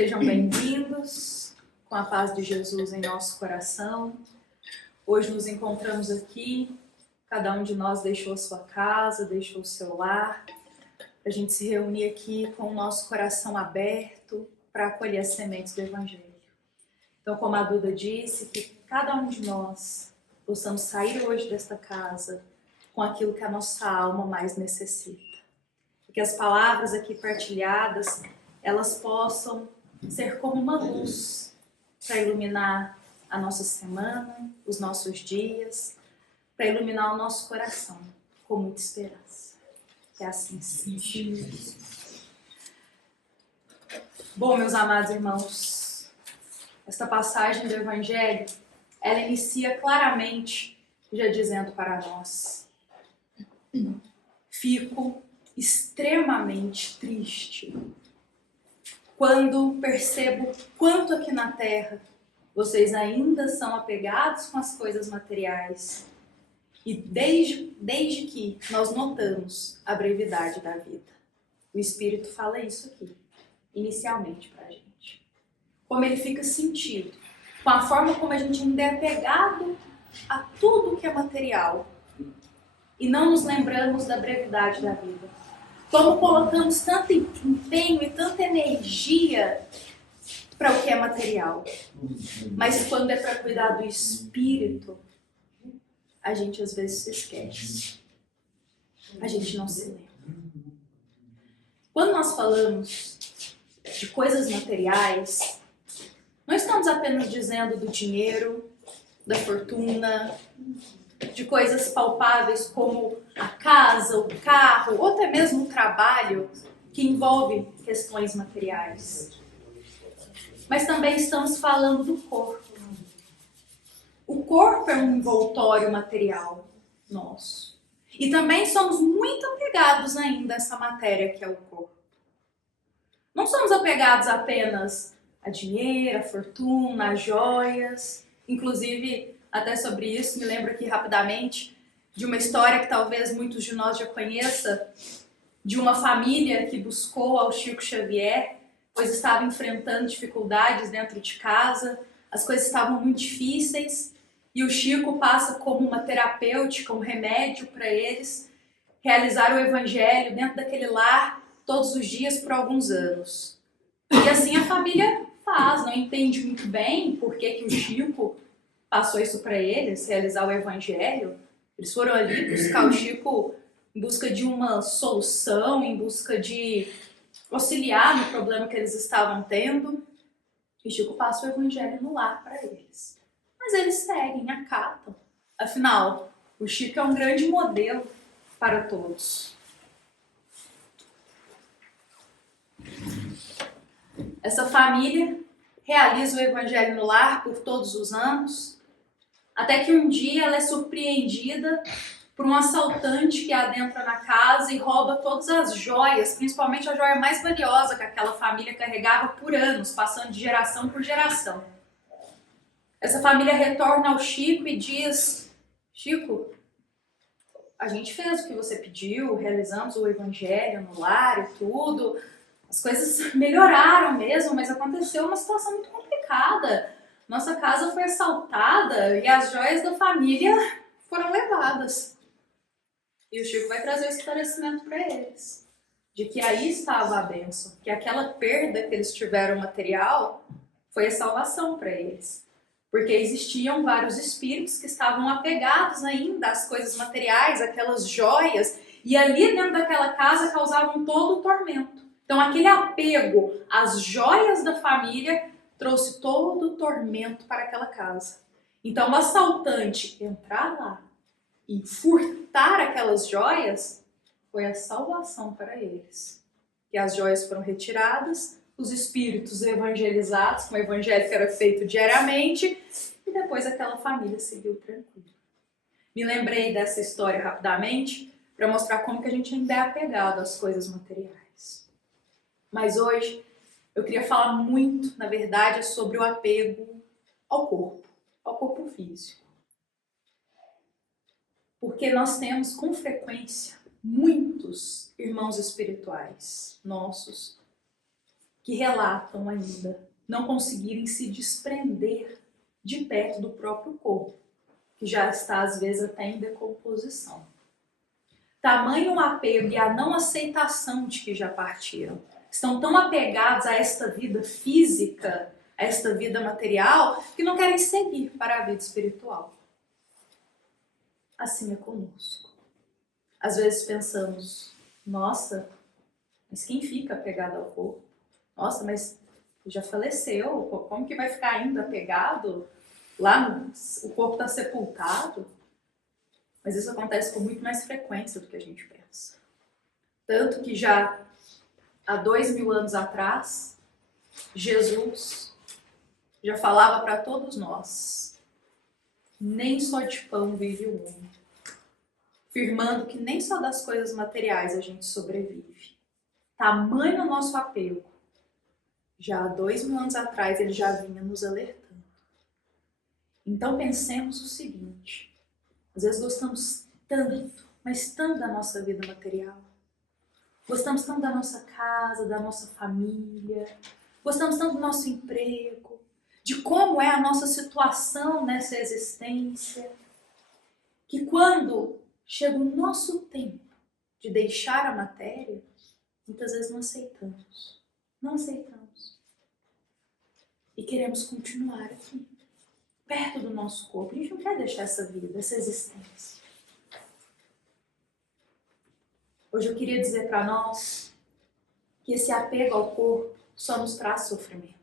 Sejam bem-vindos, com a paz de Jesus em nosso coração. Hoje nos encontramos aqui, cada um de nós deixou a sua casa, deixou o seu lar, para a gente se reunir aqui com o nosso coração aberto para acolher as sementes do Evangelho. Então, como a Duda disse, que cada um de nós possamos sair hoje desta casa com aquilo que a nossa alma mais necessita. E que as palavras aqui partilhadas, elas possam ser como uma luz para iluminar a nossa semana, os nossos dias, para iluminar o nosso coração com muita esperança. Que assim seja. Bom, meus amados irmãos, esta passagem do Evangelho, ela inicia claramente já dizendo para nós: fico extremamente triste quando percebo quanto aqui na Terra vocês ainda são apegados com as coisas materiais e desde que nós notamos a brevidade da vida. O Espírito fala isso aqui, inicialmente para a gente. Como ele fica sentido, com a forma como a gente ainda é apegado a tudo que é material e não nos lembramos da brevidade da vida. Como colocamos tanto empenho e tanta energia para o que é material. Mas quando é para cuidar do espírito, a gente às vezes se esquece. A gente não se lembra. Quando nós falamos de coisas materiais, não estamos apenas dizendo do dinheiro, da fortuna, de coisas palpáveis como a casa, o carro, ou até mesmo o trabalho que envolve questões materiais. Mas também estamos falando do corpo. O corpo é um envoltório material nosso. E também somos muito apegados ainda a essa matéria que é o corpo. Não somos apegados apenas a dinheiro, a fortuna, a joias. Inclusive, até sobre isso, me lembro aqui rapidamente de uma história que talvez muitos de nós já conheçam, de uma família que buscou ao Chico Xavier, pois estava enfrentando dificuldades dentro de casa, as coisas estavam muito difíceis, e o Chico passa como uma terapêutica, um remédio para eles, realizar o Evangelho dentro daquele lar todos os dias por alguns anos. E assim a família faz, não entende muito bem por que o Chico passou isso para eles, realizar o Evangelho. Eles foram ali buscar o Chico em busca de uma solução, em busca de auxiliar no problema que eles estavam tendo. E o Chico passa o Evangelho no lar para eles. Mas eles seguem, acatam. Afinal, o Chico é um grande modelo para todos. Essa família realiza o Evangelho no lar por todos os anos, até que um dia ela é surpreendida por um assaltante que adentra na casa e rouba todas as joias, principalmente a joia mais valiosa que aquela família carregava por anos, passando de geração por geração. Essa família retorna ao Chico e diz: Chico, a gente fez o que você pediu, realizamos o Evangelho no lar e tudo, as coisas melhoraram mesmo, mas aconteceu uma situação muito complicada. Nossa casa foi assaltada e as joias da família foram levadas. E o Chico vai trazer o esclarecimento para eles, de que aí estava a bênção, que aquela perda que eles tiveram material foi a salvação para eles. Porque existiam vários espíritos que estavam apegados ainda às coisas materiais, aquelas joias, e ali dentro daquela casa causavam todo o tormento. Então aquele apego às joias da família trouxe todo o tormento para aquela casa. Então o assaltante entrar lá e furtar aquelas joias foi a salvação para eles. E as joias foram retiradas, os espíritos evangelizados, com o evangelho que era feito diariamente, e depois aquela família seguiu tranquila. Me lembrei dessa história rapidamente para mostrar como que a gente ainda é apegado às coisas materiais. Mas hoje eu queria falar muito, na verdade, sobre o apego ao corpo físico. Porque nós temos com frequência muitos irmãos espirituais nossos que relatam ainda não conseguirem se desprender de perto do próprio corpo, que já está às vezes até em decomposição. Tamanho apego e a não aceitação de que já partiram. Estão tão apegados a esta vida física, a esta vida material, que não querem seguir para a vida espiritual. Assim é conosco. Às vezes pensamos, nossa, mas quem fica apegado ao corpo? Nossa, mas já faleceu, como que vai ficar ainda apegado? Lá o corpo está sepultado. Mas isso acontece com muito mais frequência do que a gente pensa. Tanto que já há 2000 anos atrás, Jesus já falava para todos nós, nem só de pão vive o homem, afirmando que nem só das coisas materiais a gente sobrevive. Tamanho o nosso apego. Já há 2000 anos atrás ele já vinha nos alertando. Então pensemos o seguinte, às vezes gostamos tanto, mas tanto da nossa vida material. Gostamos tanto da nossa casa, da nossa família, gostamos tanto do nosso emprego, de como é a nossa situação nessa existência, que quando chega o nosso tempo de deixar a matéria, muitas vezes não aceitamos. Não aceitamos. E queremos continuar aqui, perto do nosso corpo. A gente não quer deixar essa vida, essa existência. Hoje eu queria dizer para nós que esse apego ao corpo só nos traz sofrimento.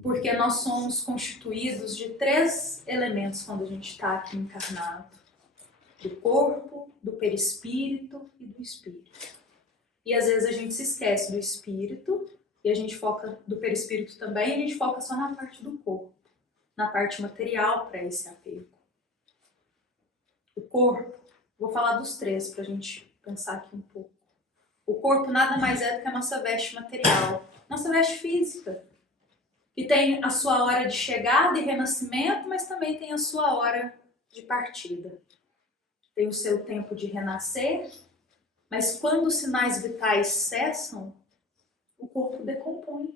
Porque nós somos constituídos de 3 elementos quando a gente está aqui encarnado. Do corpo, do perispírito e do espírito. E às vezes a gente se esquece do espírito e a gente foca do perispírito também, e a gente foca só na parte do corpo, na parte material para esse apego. O corpo, vou falar dos 3 para a gente pensar aqui um pouco. O corpo nada mais é do que a nossa veste material, nossa veste física, que tem a sua hora de chegada e renascimento, mas também tem a sua hora de partida. Tem o seu tempo de renascer, mas quando os sinais vitais cessam, o corpo decompõe.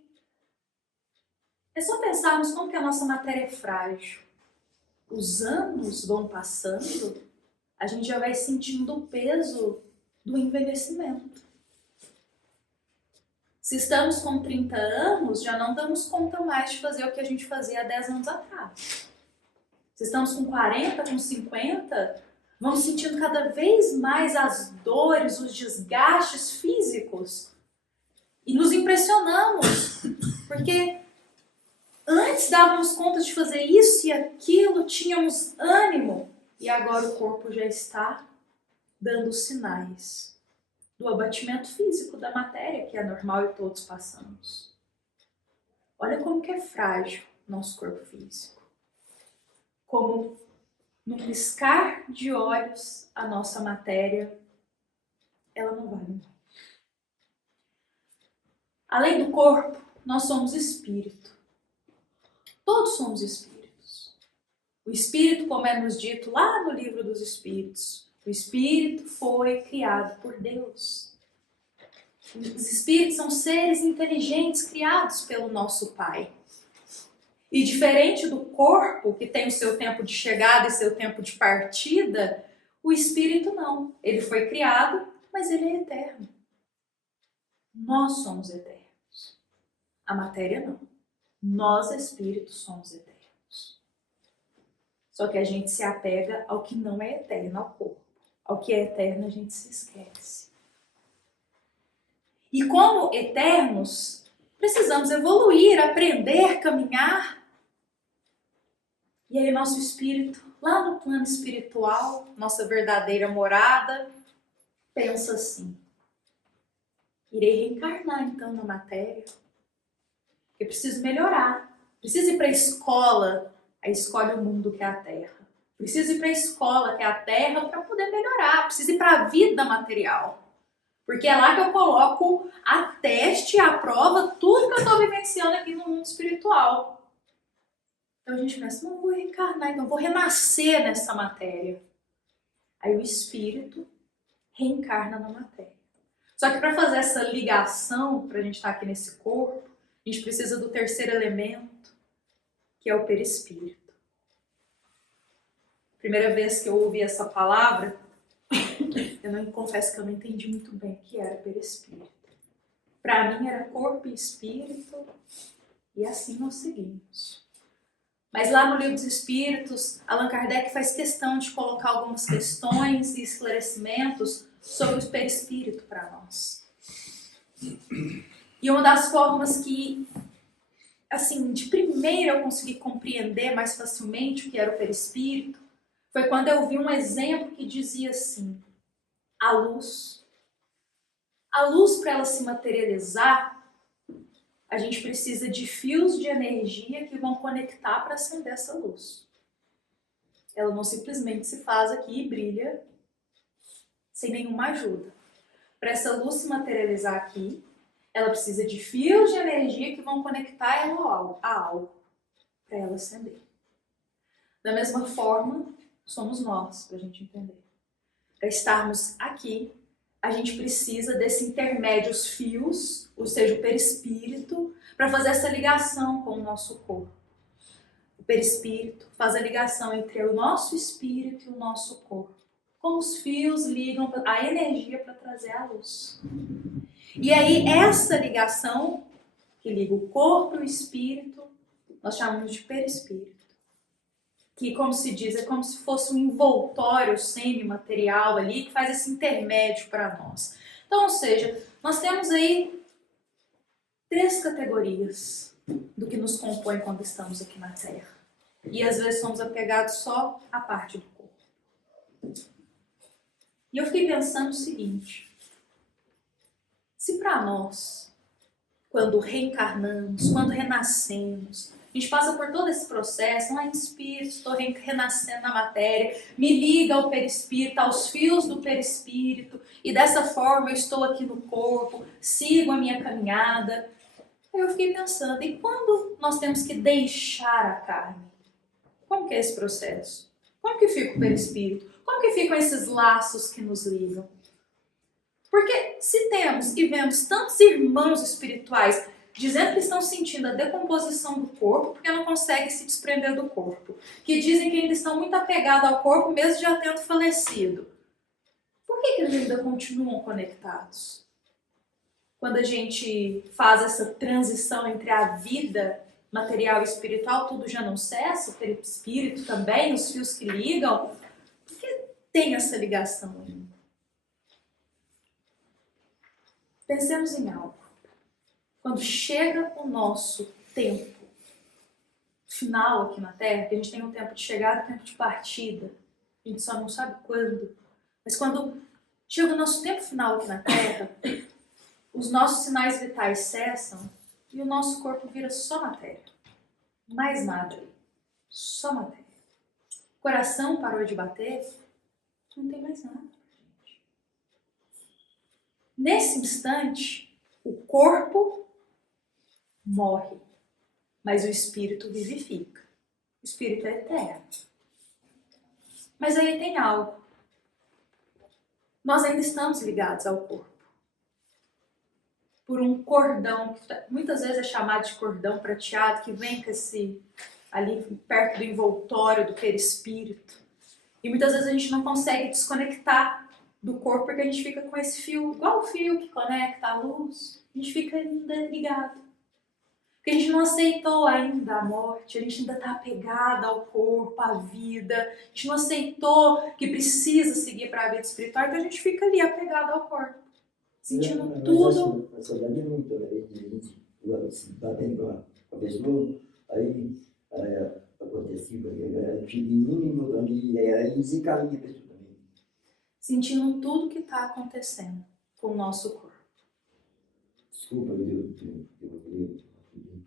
É só pensarmos como que a nossa matéria é frágil. Os anos vão passando, a gente já vai sentindo o peso do envelhecimento. Se estamos com 30 anos, já não damos conta mais de fazer o que a gente fazia há 10 anos atrás. Se estamos com 40, com 50, vamos sentindo cada vez mais as dores, os desgastes físicos. E nos impressionamos, porque antes dávamos conta de fazer isso e aquilo, tínhamos ânimo, e agora o corpo já está dando sinais do abatimento físico da matéria, que é normal e todos passamos. Olha como que é frágil nosso corpo físico. Como no piscar de olhos a nossa matéria, ela não vai embora. Além do corpo, nós somos espírito. Todos somos espíritos. O espírito, como é nos dito lá no livro dos Espíritos, o espírito foi criado por Deus. Os espíritos são seres inteligentes criados pelo nosso Pai. E diferente do corpo, que tem o seu tempo de chegada e seu tempo de partida, o espírito não. Ele foi criado, mas ele é eterno. Nós somos eternos. A matéria não. Nós, espíritos, somos eternos. Só que a gente se apega ao que não é eterno, ao corpo. Ao que é eterno, a gente se esquece. E como eternos, precisamos evoluir, aprender, caminhar. E aí nosso espírito, lá no plano espiritual, nossa verdadeira morada, pensa assim: irei reencarnar então na matéria. Eu preciso melhorar. Preciso ir para a escola. Aí escolhe o mundo que é a Terra. Preciso ir para a escola que é a Terra para poder melhorar. Preciso ir para a vida material. Porque é lá que eu coloco a teste, a prova, tudo que eu estou vivenciando aqui no mundo espiritual. Então a gente pensa, não vou reencarnar, então vou renascer nessa matéria. Aí o espírito reencarna na matéria. Só que para fazer essa ligação, para a gente estar aqui nesse corpo, a gente precisa do terceiro elemento, que é o perispírito. Primeira vez que eu ouvi essa palavra, confesso que eu não entendi muito bem o que era perispírito. Para mim era corpo e espírito, e assim nós seguimos. Mas lá no Livro dos Espíritos, Allan Kardec faz questão de colocar algumas questões e esclarecimentos sobre o perispírito para nós. E uma das formas que, assim, de primeira eu consegui compreender mais facilmente o que era o perispírito foi quando eu vi um exemplo que dizia assim: a luz, para ela se materializar, a gente precisa de fios de energia que vão conectar para acender essa luz. Ela não simplesmente se faz aqui e brilha sem nenhuma ajuda. Para essa luz se materializar aqui, ela precisa de fios de energia que vão conectar ela a algo para ela acender. Da mesma forma, somos nós, para a gente entender. Para estarmos aqui, a gente precisa desse intermédio, os fios, ou seja, o perispírito, para fazer essa ligação com o nosso corpo. O perispírito faz a ligação entre o nosso espírito e o nosso corpo. Como os fios ligam a energia para trazer a luz. E aí, essa ligação, que liga o corpo e o espírito, nós chamamos de perispírito. Que, como se diz, é como se fosse um envoltório semimaterial ali, que faz esse intermédio para nós. Então, ou seja, nós temos aí 3 categorias do que nos compõe quando estamos aqui na Terra. E às vezes somos apegados só à parte do corpo. E eu fiquei pensando o seguinte: se para nós, quando reencarnamos, quando renascemos, a gente passa por todo esse processo, lá em espírito, estou renascendo na matéria, me liga ao perispírito, aos fios do perispírito, e dessa forma eu estou aqui no corpo, sigo a minha caminhada. Aí eu fiquei pensando, e quando nós temos que deixar a carne? Como que é esse processo? Como que fica o perispírito? Como que ficam esses laços que nos ligam? Porque se temos e vemos tantos irmãos espirituais dizendo que estão sentindo a decomposição do corpo porque não conseguem se desprender do corpo, que dizem que ainda estão muito apegados ao corpo mesmo já tendo falecido, por que eles ainda continuam conectados? Quando a gente faz essa transição entre a vida material e espiritual, tudo já não cessa, o perispírito também, os fios que ligam, por que tem essa ligação ainda? Pensemos em algo. Quando chega o nosso tempo final aqui na Terra, que a gente tem um tempo de chegada e um tempo de partida, a gente só não sabe quando, mas quando chega o nosso tempo final aqui na Terra, os nossos sinais vitais cessam e o nosso corpo vira só matéria. Mais nada. Só matéria. O coração parou de bater, não tem mais nada. Nesse instante, o corpo morre, mas o espírito vivifica. O espírito é eterno. Mas aí tem algo. Nós ainda estamos ligados ao corpo. Por um cordão, que muitas vezes é chamado de cordão prateado, que vem com esse, ali perto do envoltório do perispírito. E muitas vezes a gente não consegue desconectar do corpo porque a gente fica com esse fio, igual o fio que conecta a luz, a gente fica ainda ligado. Porque a gente não aceitou ainda a morte, a gente ainda está apegado ao corpo, à vida, a gente não aceitou que precisa seguir para a vida espiritual, então a gente fica ali apegado ao corpo, sentindo tudo. Mas eu lembro muito, né? A gente batendo com a pessoa, aí acontecia, mínimo ali, aí desencaminha a pessoa também. Sentindo tudo que está acontecendo com o nosso corpo. Desculpa,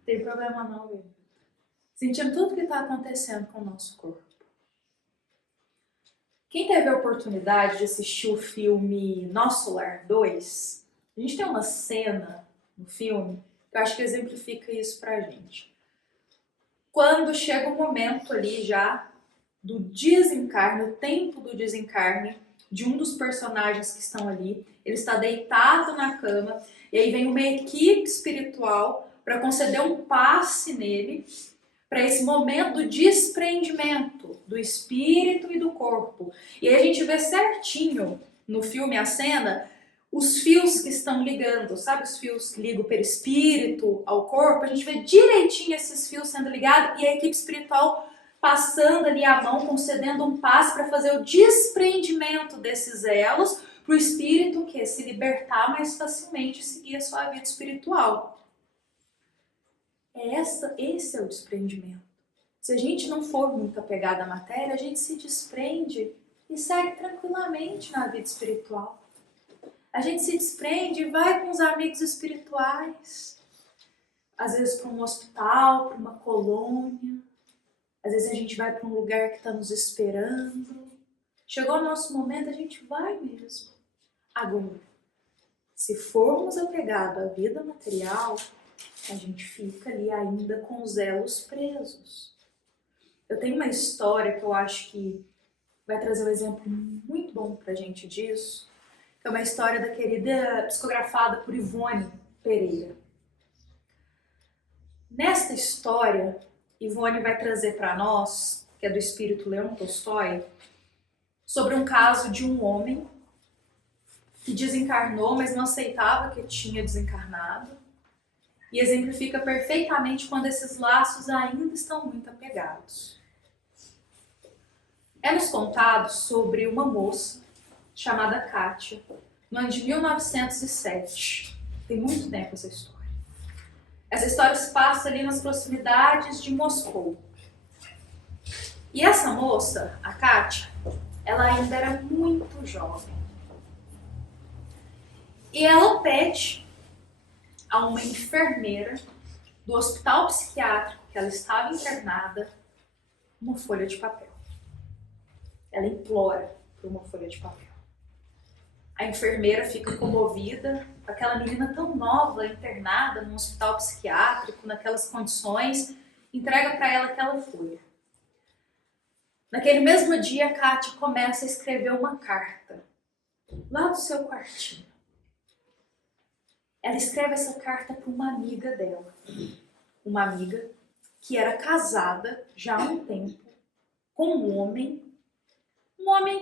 Tem problema não, Will. Sentindo tudo que está acontecendo com o nosso corpo. Quem teve a oportunidade de assistir o filme Nosso Lar 2, a gente tem uma cena no filme que eu acho que exemplifica isso pra gente. Quando chega o momento ali já do desencarne, o tempo do desencarne de um dos personagens que estão ali, ele está deitado na cama, e aí vem uma equipe espiritual para conceder um passe nele, para esse momento do desprendimento do espírito e do corpo. E aí a gente vê certinho no filme a cena, os fios que estão ligando, sabe os fios que ligam o perispírito ao corpo? A gente vê direitinho esses fios sendo ligados e a equipe espiritual passando ali a mão, concedendo um passe para fazer o desprendimento desses elos, para o espírito que se libertar mais facilmente e seguir a sua vida espiritual. Esse é o desprendimento. Se a gente não for muito apegado à matéria, a gente se desprende e segue tranquilamente na vida espiritual. A gente se desprende e vai com os amigos espirituais. Às vezes para um hospital, para uma colônia. Às vezes a gente vai para um lugar que está nos esperando. Chegou o nosso momento, a gente vai mesmo. Agora, se formos apegados à vida material, a gente fica ali ainda com os elos presos. Eu tenho uma história que eu acho que vai trazer um exemplo muito bom pra gente disso. É uma história da querida psicografada por Ivone Pereira. Nesta história, Ivone vai trazer para nós, que é do espírito Leon Tolstói, sobre um caso de um homem que desencarnou, mas não aceitava que tinha desencarnado, e exemplifica perfeitamente quando esses laços ainda estão muito apegados. É-nos contado sobre uma moça chamada Kátia, no ano de 1907. Tem muito tempo essa história. Essa história se passa ali nas proximidades de Moscou. E essa moça, a Kátia, ela ainda era muito jovem. E ela pede a uma enfermeira do hospital psiquiátrico que ela estava internada uma folha de papel. Ela implora por uma folha de papel. A enfermeira fica comovida, aquela menina tão nova, internada num hospital psiquiátrico, naquelas condições, entrega para ela aquela folha. Naquele mesmo dia, a Kátia começa a escrever uma carta, lá do seu quartinho. Ela escreve essa carta para uma amiga dela, uma amiga que era casada já há um tempo com um homem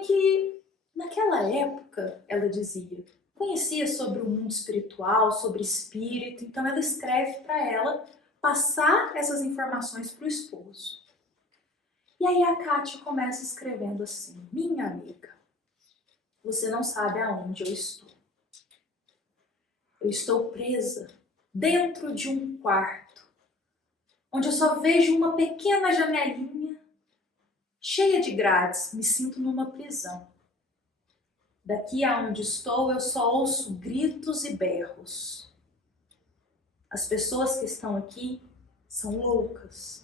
que naquela época, ela dizia, conhecia sobre o mundo espiritual, sobre espírito, então ela escreve para ela passar essas informações para o esposo. E aí a Kátia começa escrevendo assim: minha amiga, você não sabe aonde eu estou. Eu estou presa dentro de um quarto, onde eu só vejo uma pequena janelinha cheia de grades, me sinto numa prisão. Daqui aonde estou, eu só ouço gritos e berros. As pessoas que estão aqui são loucas.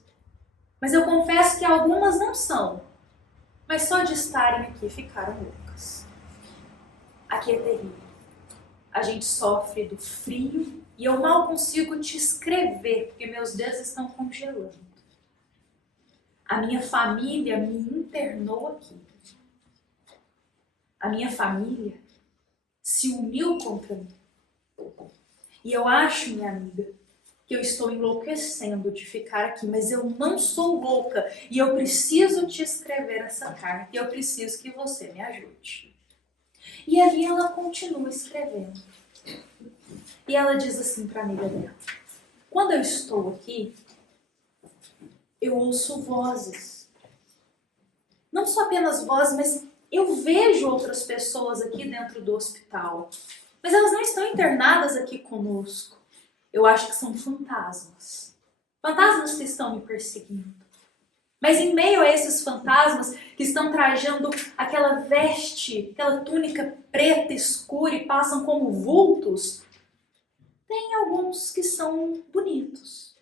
Mas eu confesso que algumas não são. Mas só de estarem aqui ficaram loucas. Aqui é terrível. A gente sofre do frio e eu mal consigo te escrever, porque meus dedos estão congelando. A minha família me internou aqui. A minha família se uniu contra mim. E eu acho, minha amiga, que eu estou enlouquecendo de ficar aqui, mas eu não sou louca e eu preciso te escrever essa carta e eu preciso que você me ajude. E ali ela continua escrevendo. E ela diz assim para a amiga dela: quando eu estou aqui, eu ouço vozes. Não só apenas vozes, mas eu vejo outras pessoas aqui dentro do hospital, mas elas não estão internadas aqui conosco. Eu acho que são fantasmas. Fantasmas que estão me perseguindo. Mas em meio a esses fantasmas que estão trajando aquela veste, aquela túnica preta escura e passam como vultos, tem alguns que são bonitos.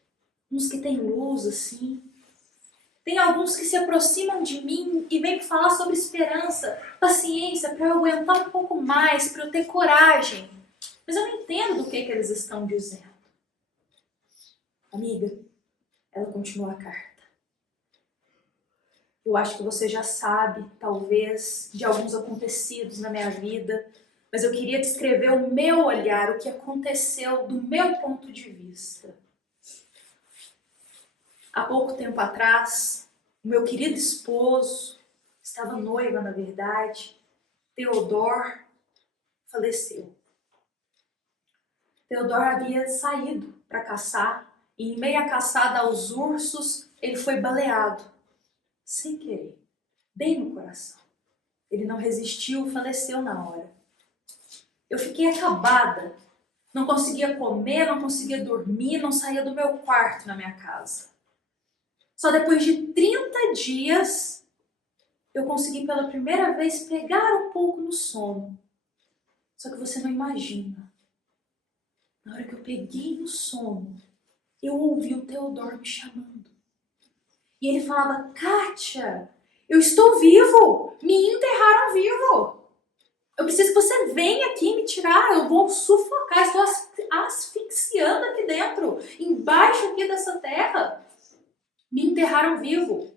Uns que têm luz assim. Tem alguns que se aproximam de mim e vêm falar sobre esperança, paciência, para eu aguentar um pouco mais, para eu ter coragem. Mas eu não entendo do que eles estão dizendo. Amiga, ela continua a carta. Eu acho que você já sabe, talvez, de alguns acontecidos na minha vida, mas eu queria descrever o meu olhar, o que aconteceu do meu ponto de vista. Há pouco tempo atrás, o meu querido esposo, estava noiva na verdade, Theodor, faleceu. Theodor havia saído para caçar e em meio à caçada aos ursos, ele foi baleado, sem querer, bem no coração. Ele não resistiu, faleceu na hora. Eu fiquei acabada, não conseguia comer, não conseguia dormir, não saía do meu quarto na minha casa. Só depois de 30 dias, eu consegui pela primeira vez pegar um pouco no sono. Só que você não imagina. Na hora que eu peguei no sono, eu ouvi o Theodor me chamando. E ele falava, Kátia, eu estou vivo, me enterraram vivo. Eu preciso que você venha aqui me tirar, eu vou sufocar, estou asfixiando aqui dentro, embaixo aqui dessa terra. Me enterraram vivo.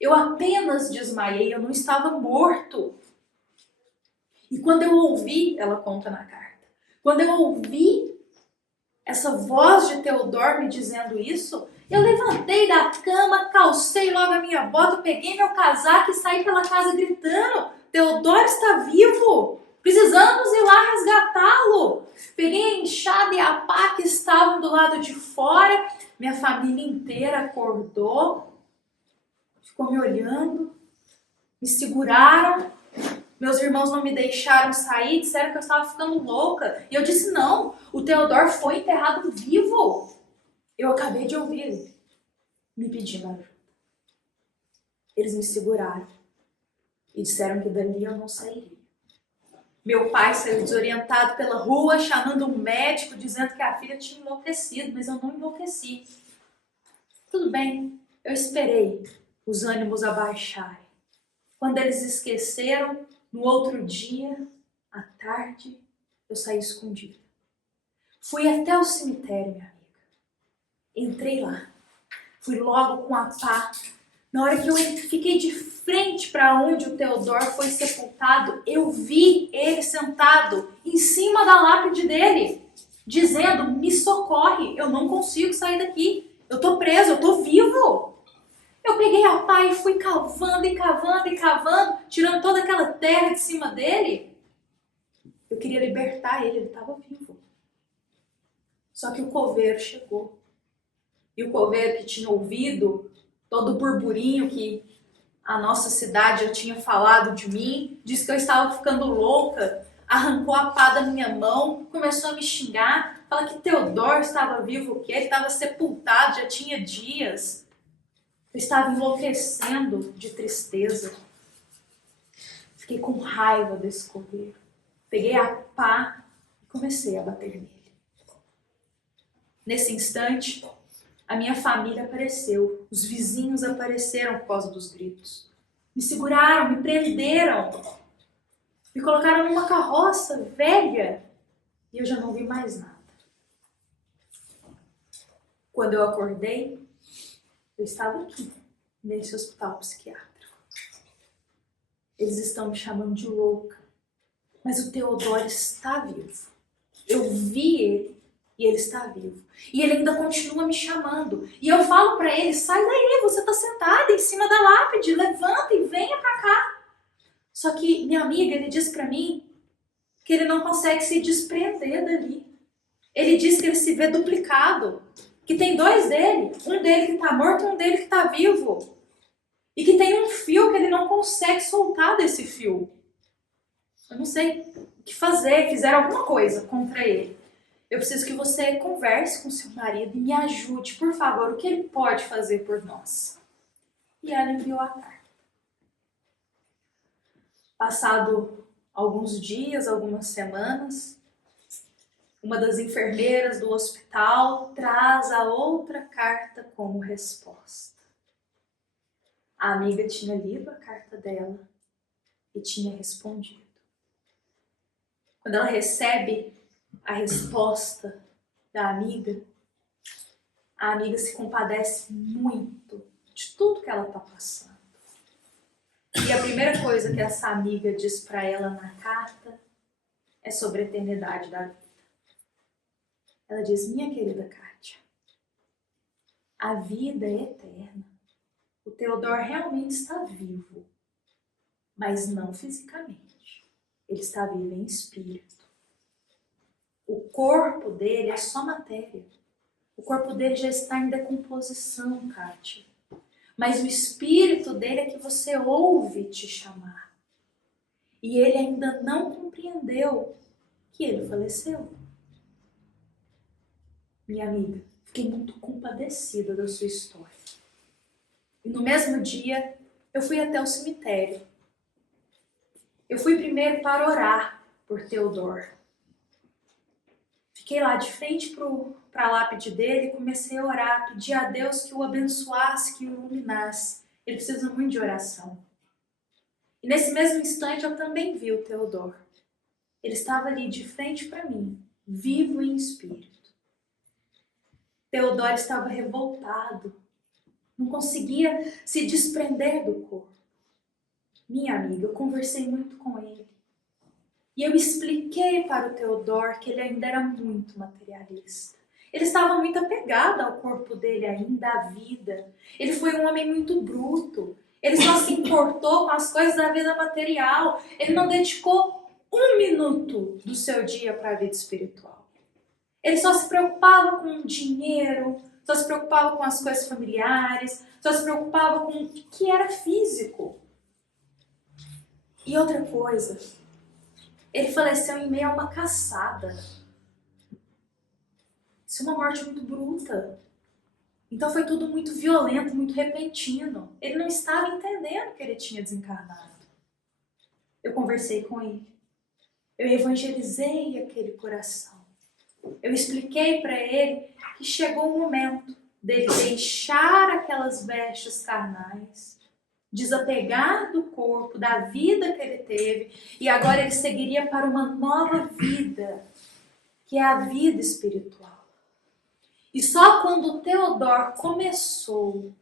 Eu apenas desmaiei, eu não estava morto. E quando eu ouvi, ela conta na carta, quando eu ouvi essa voz de Theodor me dizendo isso, eu levantei da cama, calcei logo a minha bota, peguei meu casaco e saí pela casa gritando, Theodor está vivo, precisamos ir lá resgatá-lo. Peguei a enxada e a pá que estavam do lado de fora, minha família inteira acordou, ficou me olhando, me seguraram. Meus irmãos não me deixaram sair, disseram que eu estava ficando louca. E eu disse, não, o Theodor foi enterrado vivo. Eu acabei de ouvir ele me pedindo ajuda. Eles me seguraram e disseram que dali eu não sairia. Meu pai saiu desorientado pela rua, chamando um médico, dizendo que a filha tinha enlouquecido, mas eu não enlouqueci. Tudo bem, eu esperei os ânimos abaixarem. Quando eles esqueceram, no outro dia, à tarde, eu saí escondida. Fui até o cemitério, minha amiga. Entrei lá. Fui logo com a pá. Na hora que eu fiquei de frente para onde o Theodor foi sepultado, eu vi ele sentado em cima da lápide dele, dizendo, me socorre, eu não consigo sair daqui. Eu tô preso, eu tô vivo. Eu peguei a pá e fui cavando e cavando e cavando, tirando toda aquela terra de cima dele. Eu queria libertar ele, ele estava vivo. Só que o coveiro chegou. E o coveiro que tinha ouvido todo o burburinho que a nossa cidade já tinha falado de mim, disse que eu estava ficando louca, arrancou a pá da minha mão, começou a me xingar, fala que Theodor estava vivo, que ele estava sepultado, já tinha dias. Eu estava enlouquecendo de tristeza. Fiquei com raiva desse coveiro. Peguei a pá e comecei a bater nele. Nesse instante, a minha família apareceu. Os vizinhos apareceram por causa dos gritos. Me seguraram, me prenderam. Me colocaram numa carroça velha e eu já não vi mais nada. Quando eu acordei, eu estava aqui, nesse hospital psiquiátrico. Eles estão me chamando de louca, mas o Theodor está vivo. Eu vi ele e ele está vivo. E ele ainda continua me chamando. E eu falo para ele, sai daí, você está sentada em cima da lápide, levanta e venha para cá. Só que, minha amiga, ele diz para mim que ele não consegue se desprender dali. Ele diz que ele se vê duplicado, que tem dois dele, um dele que está morto e um dele que está vivo. E que tem um fio que ele não consegue soltar desse fio. Eu não sei o que fazer, fizeram alguma coisa contra ele. Eu preciso que você converse com seu marido e me ajude, por favor, o que ele pode fazer por nós. E ela enviou a carta. Passado alguns dias, algumas semanas, uma das enfermeiras do hospital traz a outra carta como resposta. A amiga tinha lido a carta dela e tinha respondido. Quando ela recebe a resposta da amiga, a amiga se compadece muito de tudo que ela está passando. E a primeira coisa que essa amiga diz para ela na carta é sobre a eternidade da vida. Ela diz, minha querida Kátia, a vida é eterna. O Theodor realmente está vivo, mas não fisicamente. Ele está vivo em espírito. O corpo dele é só matéria. O corpo dele já está em decomposição, Kátia. Mas o espírito dele é que você ouve te chamar. E ele ainda não compreendeu que ele faleceu. Minha amiga, fiquei muito compadecida da sua história. E no mesmo dia, eu fui até o cemitério. Eu fui primeiro para orar por Theodor. Fiquei lá de frente para a lápide dele e comecei a orar, pedir a Deus que o abençoasse, que o iluminasse. Ele precisa muito de oração. E nesse mesmo instante eu também vi o Theodor. Ele estava ali de frente para mim, vivo em espírito. Theodor estava revoltado, não conseguia se desprender do corpo. Minha amiga, eu conversei muito com ele. E eu expliquei para o Theodor que ele ainda era muito materialista. Ele estava muito apegado ao corpo dele ainda, à vida. Ele foi um homem muito bruto. Ele só se importou com as coisas da vida material. Ele não dedicou 1 minuto do seu dia para a vida espiritual. Ele só se preocupava com dinheiro, só se preocupava com as coisas familiares, só se preocupava com o que era físico. E outra coisa, ele faleceu em meio a uma caçada. Isso é uma morte muito bruta. Então foi tudo muito violento, muito repentino. Ele não estava entendendo que ele tinha desencarnado. Eu conversei com ele. Eu evangelizei aquele coração. Eu expliquei para ele que chegou o momento dele deixar aquelas vestes carnais, desapegar do corpo, da vida que ele teve, e agora ele seguiria para uma nova vida, que é a vida espiritual. E só quando o Theodor começou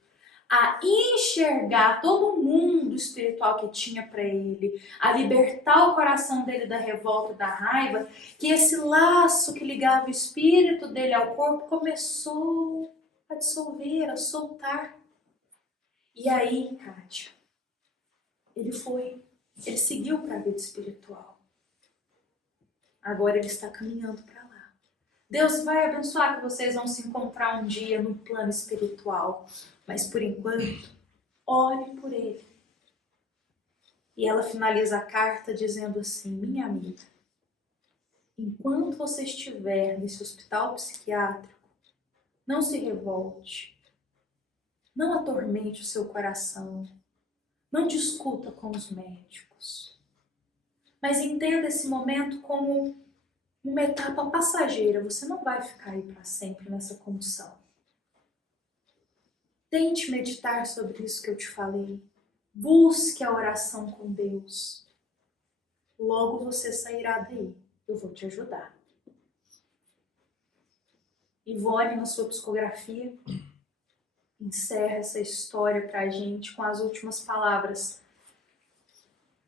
a enxergar todo o mundo espiritual que tinha para ele, a libertar o coração dele da revolta e da raiva, que esse laço que ligava o espírito dele ao corpo começou a dissolver, a soltar. E aí, Kátia, ele seguiu para a vida espiritual. Agora ele está caminhando para lá. Deus vai abençoar que vocês vão se encontrar um dia no plano espiritual. Mas por enquanto, ore por ele. E ela finaliza a carta dizendo assim, minha amiga, enquanto você estiver nesse hospital psiquiátrico, não se revolte, não atormente o seu coração, não discuta com os médicos, mas entenda esse momento como uma etapa passageira, você não vai ficar aí para sempre nessa condição. Tente meditar sobre isso que eu te falei. Busque a oração com Deus. Logo você sairá daí. Eu vou te ajudar. Ivone, na sua psicografia, encerra essa história pra gente com as últimas palavras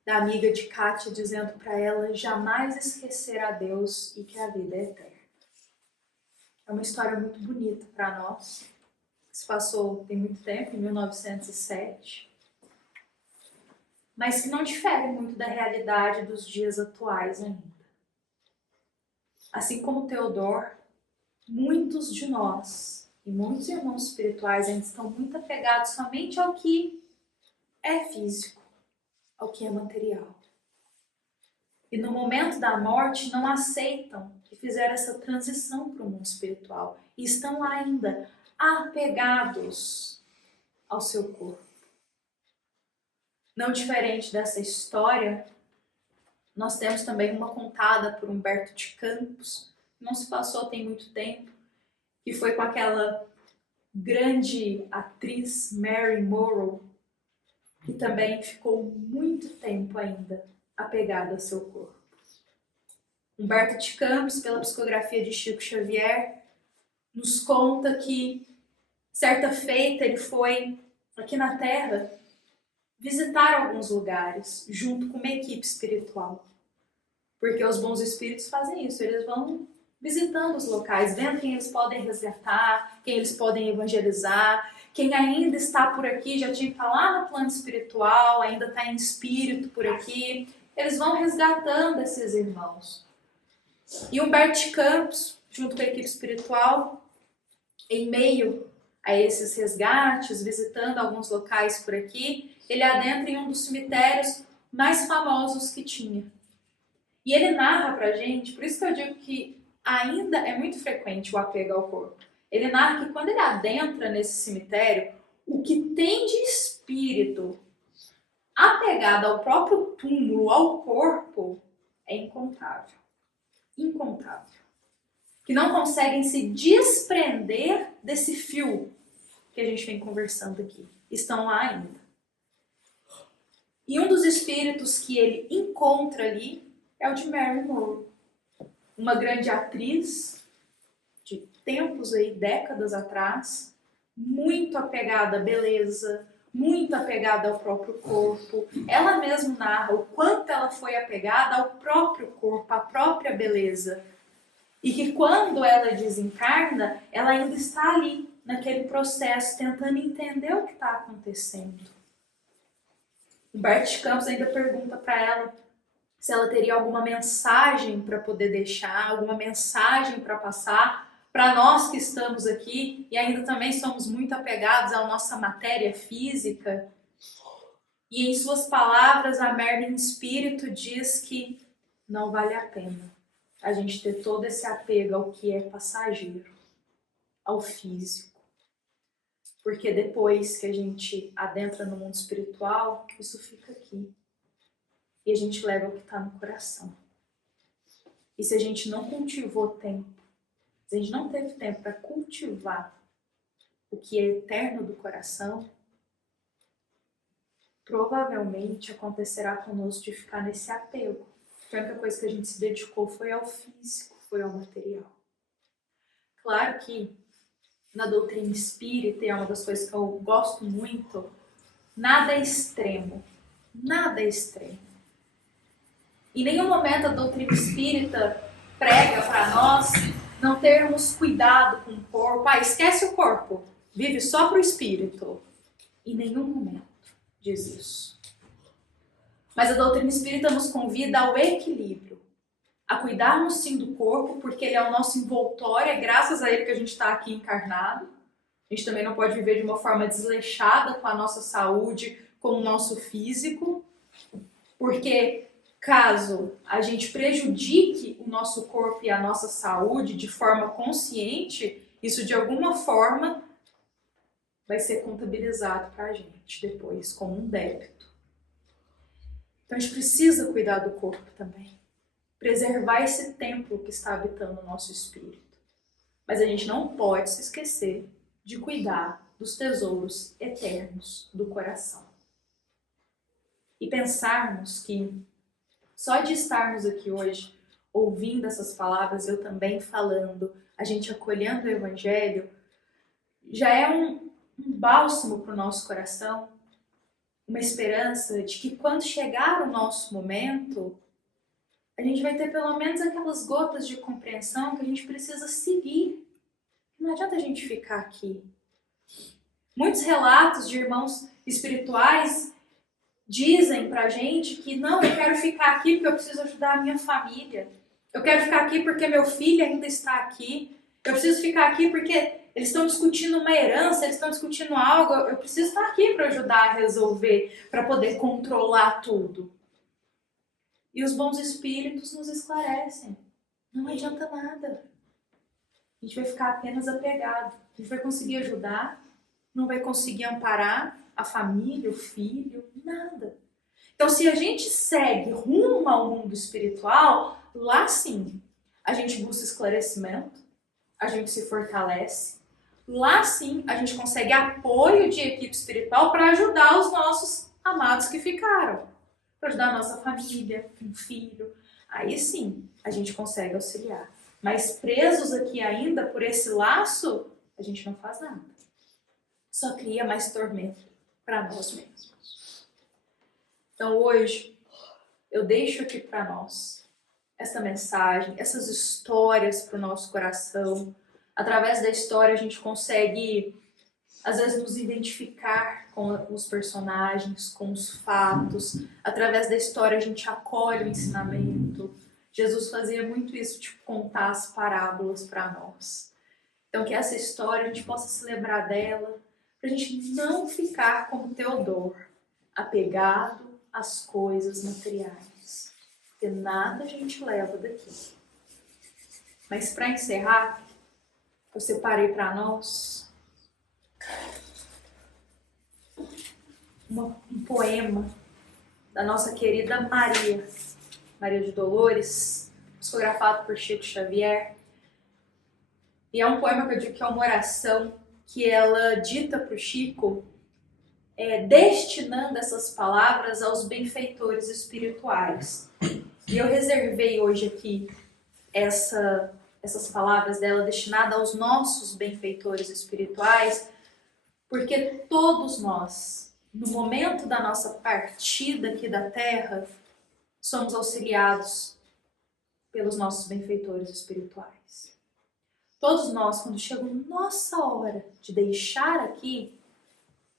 da amiga de Kátia, dizendo para ela jamais esquecer a Deus e que a vida é eterna. É uma história muito bonita para nós. Se passou tem muito tempo, em 1907, mas que não difere muito da realidade dos dias atuais ainda. Assim como Theodor, muitos de nós e muitos irmãos espirituais ainda estão muito apegados somente ao que é físico, ao que é material. E no momento da morte não aceitam que fizeram essa transição para o mundo espiritual e estão lá ainda apegados ao seu corpo. Não diferente dessa história, nós temos também uma contada por Humberto de Campos, que não se passou tem muito tempo, que foi com aquela grande atriz Mary Morrow, que também ficou muito tempo ainda apegada ao seu corpo. Humberto de Campos, pela psicografia de Chico Xavier, nos conta que certa feita ele foi aqui na Terra visitar alguns lugares junto com uma equipe espiritual. Porque os bons espíritos fazem isso, eles vão visitando os locais, vendo quem eles podem resgatar, quem eles podem evangelizar, quem ainda está por aqui, já tinha que estar lá no plano espiritual, ainda está em espírito por aqui, eles vão resgatando esses irmãos. E Humberto Campos, junto com a equipe espiritual, em meio a esses resgates, visitando alguns locais por aqui, ele adentra em um dos cemitérios mais famosos que tinha. E ele narra pra gente, por isso que eu digo que ainda é muito frequente o apego ao corpo. Ele narra que quando ele adentra nesse cemitério, o que tem de espírito apegado ao próprio túmulo, ao corpo, é incontável. Incontável. Que não conseguem se desprender desse fio que a gente vem conversando aqui. Estão lá ainda. E um dos espíritos que ele encontra ali é o de Marilyn Monroe. Uma grande atriz de tempos aí, décadas atrás, muito apegada à beleza, muito apegada ao próprio corpo. Ela mesma narra o quanto ela foi apegada ao próprio corpo, à própria beleza. E que quando ela desencarna, ela ainda está ali, naquele processo, tentando entender o que está acontecendo. Humberto Campos ainda pergunta para ela se ela teria alguma mensagem para poder deixar, alguma mensagem para passar para nós que estamos aqui e ainda também somos muito apegados à nossa matéria física. E em suas palavras, a Marilyn Espírito diz que não vale a pena a gente ter todo esse apego ao que é passageiro, ao físico. Porque depois que a gente adentra no mundo espiritual, isso fica aqui. E a gente leva o que está no coração. E se a gente não cultivou tempo, se a gente não teve tempo para cultivar o que é eterno do coração, provavelmente acontecerá conosco de ficar nesse apego. A única coisa que a gente se dedicou foi ao físico, foi ao material. Claro que na doutrina espírita, e é uma das coisas que eu gosto muito, nada é extremo. Nada é extremo. Em nenhum momento a doutrina espírita prega para nós não termos cuidado com o corpo. Esquece o corpo, vive só para o espírito. Em nenhum momento diz isso. Mas a doutrina espírita nos convida ao equilíbrio, a cuidarmos sim do corpo, porque ele é o nosso envoltório, é graças a ele que a gente está aqui encarnado. A gente também não pode viver de uma forma desleixada com a nossa saúde, com o nosso físico, porque caso a gente prejudique o nosso corpo e a nossa saúde de forma consciente, isso de alguma forma vai ser contabilizado para a gente depois como um débito. Então a gente precisa cuidar do corpo também, preservar esse templo que está habitando o nosso espírito. Mas a gente não pode se esquecer de cuidar dos tesouros eternos do coração. E pensarmos que só de estarmos aqui hoje, ouvindo essas palavras, eu também falando, a gente acolhendo o Evangelho, já é um bálsamo para o nosso coração, uma esperança de que quando chegar o nosso momento, a gente vai ter pelo menos aquelas gotas de compreensão que a gente precisa seguir. Não adianta a gente ficar aqui. Muitos relatos de irmãos espirituais dizem pra gente que não, eu quero ficar aqui porque eu preciso ajudar a minha família. Eu quero ficar aqui porque meu filho ainda está aqui. Eu preciso ficar aqui porque eles estão discutindo uma herança, eles estão discutindo algo. Eu preciso estar aqui para ajudar a resolver, para poder controlar tudo. E os bons espíritos nos esclarecem. Não adianta nada. A gente vai ficar apenas apegado. A gente vai conseguir ajudar, não vai conseguir amparar a família, o filho, nada. Então, se a gente segue rumo ao mundo espiritual, lá sim, a gente busca esclarecimento, a gente se fortalece, lá sim, a gente consegue apoio de equipe espiritual para ajudar os nossos amados que ficaram, para ajudar a nossa família, um filho. Aí sim, a gente consegue auxiliar. Mas presos aqui ainda por esse laço, a gente não faz nada. Só cria mais tormento para nós mesmos. Então hoje, eu deixo aqui para nós essa mensagem, essas histórias para o nosso coração. Através da história a gente consegue, às vezes, nos identificar com os personagens, com os fatos. Através da história a gente acolhe o ensinamento. Jesus fazia muito isso, tipo, contar as parábolas para nós. Então que essa história a gente possa se lembrar dela, para a gente não ficar como Teodoro, apegado às coisas materiais. Porque nada a gente leva daqui. Mas para encerrar, eu separei para nós um poema da nossa querida Maria de Dolores, psicografado por Chico Xavier. E é um poema que eu digo que é uma oração que ela dita para o Chico, destinando essas palavras aos benfeitores espirituais. E eu reservei hoje aqui essas palavras dela destinadas aos nossos benfeitores espirituais, porque todos nós, no momento da nossa partida aqui da Terra, somos auxiliados pelos nossos benfeitores espirituais. Todos nós, quando chega a nossa hora de deixar aqui,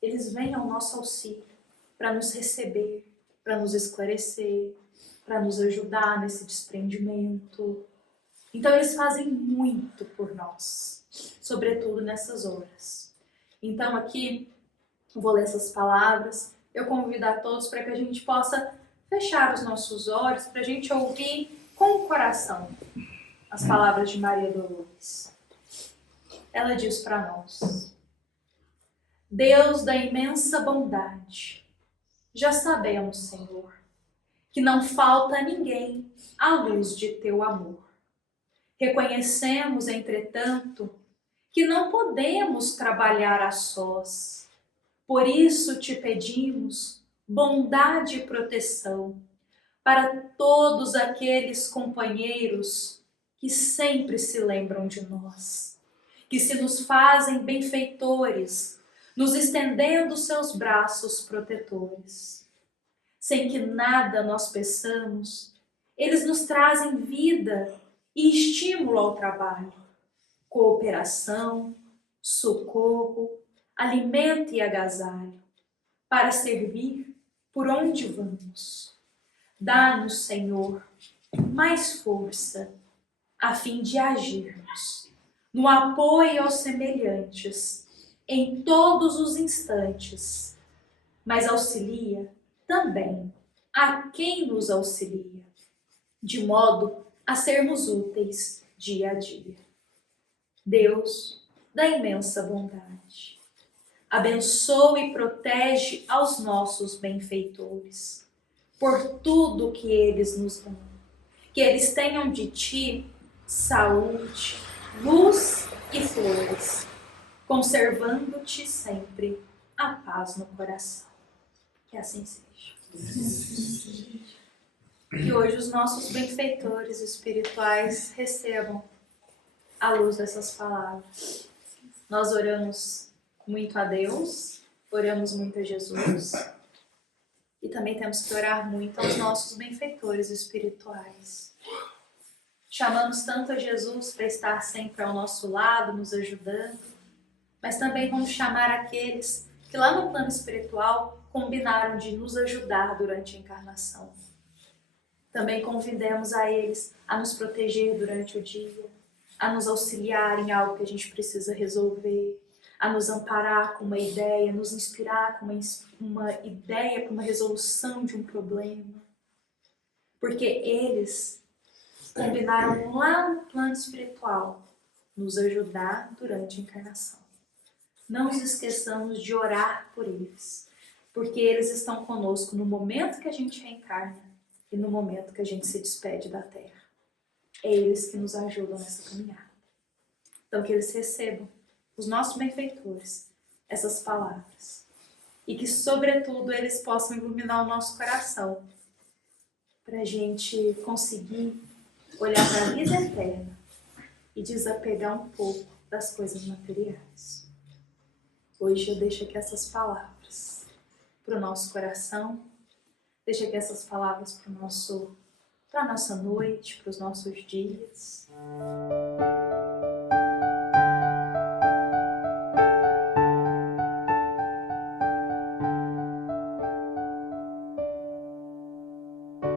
eles vêm ao nosso auxílio para nos receber, para nos esclarecer, para nos ajudar nesse desprendimento. Então eles fazem muito por nós, sobretudo nessas horas. Então aqui eu vou ler essas palavras, eu convido a todos para que a gente possa fechar os nossos olhos, para a gente ouvir com o coração as palavras de Maria Dolores. Ela diz para nós: Deus da imensa bondade, já sabemos, Senhor, que não falta a ninguém a luz de teu amor. Reconhecemos, entretanto, que não podemos trabalhar a sós. Por isso te pedimos bondade e proteção para todos aqueles companheiros que sempre se lembram de nós, que se nos fazem benfeitores, nos estendendo seus braços protetores. Sem que nada nós peçamos, eles nos trazem vida e estímulo ao trabalho, cooperação, socorro, alimento e agasalho, para servir por onde vamos. Dá-nos, Senhor, mais força, a fim de agirmos no apoio aos semelhantes em todos os instantes, mas auxilia também a quem nos auxilia, de modo a sermos úteis dia a dia. Deus da imensa bondade, abençoa e protege aos nossos benfeitores, por tudo que eles nos dão. Que eles tenham de ti saúde, luz e flores, conservando-te sempre a paz no coração. Que assim seja. Que hoje os nossos benfeitores espirituais recebam a luz dessas palavras. Nós oramos muito a Deus, oramos muito a Jesus e também temos que orar muito aos nossos benfeitores espirituais. Chamamos tanto a Jesus para estar sempre ao nosso lado, nos ajudando, mas também vamos chamar aqueles que lá no plano espiritual combinaram de nos ajudar durante a encarnação. Também convidemos a eles a nos proteger durante o dia, a nos auxiliar em algo que a gente precisa resolver, a nos amparar com uma ideia, nos inspirar com uma ideia para uma resolução de um problema. Porque eles combinaram lá no plano espiritual nos ajudar durante a encarnação. Não nos esqueçamos de orar por eles, porque eles estão conosco no momento que a gente reencarna e no momento que a gente se despede da Terra. É eles que nos ajudam nessa caminhada. Então que eles recebam, os nossos benfeitores, essas palavras. E que, sobretudo, eles possam iluminar o nosso coração para a gente conseguir olhar para a vida eterna e desapegar um pouco das coisas materiais. Hoje eu deixo aqui essas palavras para o nosso coração, deixo aqui essas palavras para o nosso para a nossa noite, para os nossos dias.